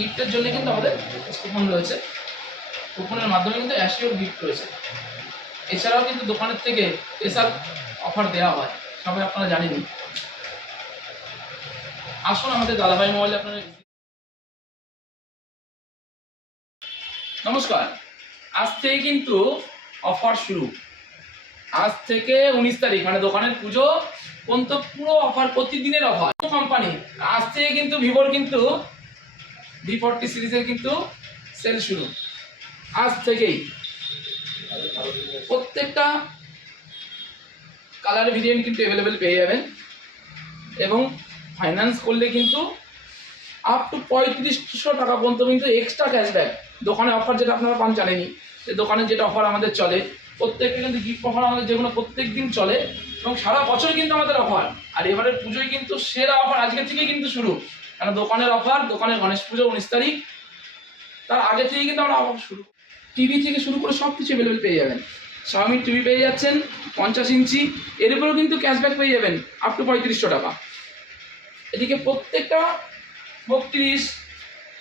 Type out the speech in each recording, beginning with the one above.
গিফটের জন্য কিন্তু আমাদের কুপন রয়েছে, কুপনের মাধ্যমে কিন্তু অ্যাসিওর গিফট রয়েছে। এছাড়াও কিন্তু দোকানের থেকে স্পেশাল অফার দেওয়া হয়, সবাই আপনারা জানেনই। আসুন আমাদের দাদাভাই মোবাইলে আপনারা। নমস্কার, আজ থেকে কিন্তু অফার শুরু। আজ থেকে 19 তারিখ মানে দোকানের পুজো পর্যন্ত পুরো অফার, প্রতিদিনের অফার। কোম্পানি আজ থেকে কিন্তু ভিভোর কিন্তু V40 সিরিজের কিন্তু সেল শুরু আজ থেকেই। প্রত্যেকটা কালার ভেরিয়েন্ট কিন্তু অ্যাভেলেবেল পেয়ে যাবেন এবং ফাইন্যান্স করলে কিন্তু আপ টু 3500 টাকা পর্যন্ত কিন্তু এক্সট্রা ক্যাশব্যাক। দোকানে অফার যেটা আপনারা পান জানেনই, যে দোকানে যেটা অফার আমাদের চলে, প্রত্যেকটা কিন্তু গিফট অফার আমাদের যেগুলো প্রত্যেক দিন চলে এবং সারা বছর কিন্তু আমাদের অফার। আর এবারের পুজোয় কিন্তু সেরা অফার আজকে থেকে কিন্তু শুরু, কারণ দোকানের অফার, দোকানের গণেশ পুজো 19 তারিখ, তার আগে থেকে কিন্তু আমরা অফার শুরু। টিভি থেকে শুরু করে সব কিছু অ্যাভেলেবেল পেয়ে যাবেন। Xiaomi টিভি পেয়ে যাচ্ছেন 50 ইঞ্চি, এর উপরেও কিন্তু ক্যাশব্যাক পেয়ে যাবেন আপ টু 3500 টাকা। এদিকে প্রত্যেকটা 32,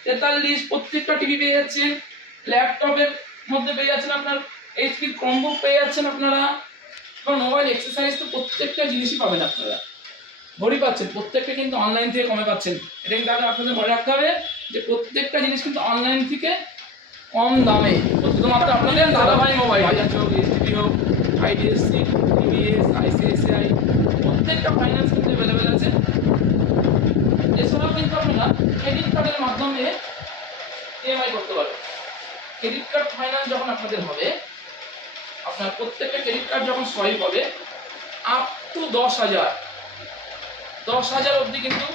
43 প্রত্যেকটা টিভি পেয়ে যাচ্ছেন। ল্যাপটপের মধ্যে পেয়ে যাচ্ছেন আপনার HP ক্রোমবুক পেয়ে যাচ্ছেন আপনারা, এবং মোবাইল এক্সারসাইজ তো প্রত্যেকটা জিনিসই পাবেন আপনারা। ঘড়ি পাচ্ছেন, প্রত্যেকটা কিন্তু অনলাইন থেকে কমে পাচ্ছেন। এটা কিন্তু আপনাদের মনে রাখতে হবে যে প্রত্যেকটা জিনিস কিন্তু অনলাইন থেকে কম দামে, শুধুমাত্র আপনাদের দাদাভাই মোবাইল। বাজাজ হোক, HDB হোক, IDFC, TVS, ICICI প্রত্যেকটা ফাইন্যান্স কিন্তু অ্যাভেলেবেল আছে। এছাড়াও কিন্তু আপনারা ক্রেডিট কার্ডের মাধ্যমে EMI করতে পারবেন। ক্রেডিট কার্ড ফাইন্যান্স যখন আপনাদের হবে, আপনার প্রত্যেকটা ক্রেডিট কার্ড যখন সোয়াইপ হবে আপ টু 10,000 অবধি কিন্তু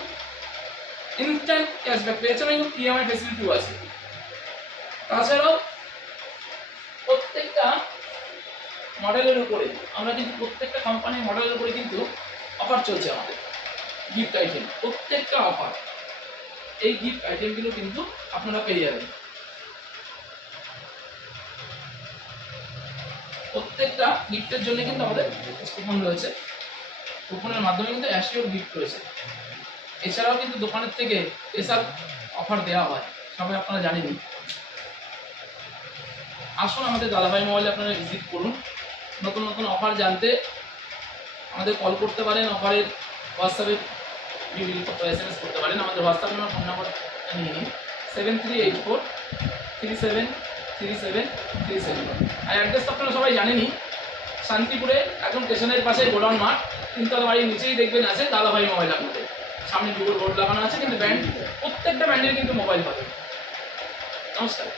ইনস্ট্যান্ট ক্যাশব্যাক পেয়েছেন এবং EMI ফেসিলিটিও আছে। তাছাড়াও প্রত্যেকটা মডেলের উপরে আমরা কিন্তু প্রত্যেকটা কোম্পানির মডেলের উপরে কিন্তু অফার চলছে আমাদের। গিফট আইটেম প্রত্যেকটা অফার, এই গিফট আইটেমগুলো কিন্তু আপনারা পেয়ে যাবেন। প্রত্যেকটা গিফটের জন্য কিন্তু আমাদের কুপন রয়েছে, কুপনের মাধ্যমে কিন্তু অ্যাসিওর গিফট রয়েছে। এছাড়াও কিন্তু দোকানের থেকে স্পেশাল অফার দেওয়া হয়, সবাই আপনারা জানেনই। আসুন আমাদের দাদাভাই মোবাইলে আপনারা ভিজিট করুন। নতুন নতুন অফার জানতে আমাদের কল করতে পারেন, অফারের হোয়াটসঅ্যাপে SMS করতে পারেন। আমাদের হোয়াটসঅ্যাপ নাম্বার, ফোন নাম্বার নিয়ে নিন 7384373737। আর অ্যাড্রেস আপনারা সবাই জানেনই, শান্তিপুরে একদম স্টেশনের পাশে গোডাউন মাঠ, তিনতলা বাড়ির নিচেই দেখবেন আছে দাদাভাই মোবাইল। আপনাদের সামনে ভিভোর বোর্ড লাগানো আছে, কিন্তু ব্র্যান্ড প্রত্যেকটা ব্র্যান্ডের কিন্তু মোবাইল পাবেন। নমস্কার।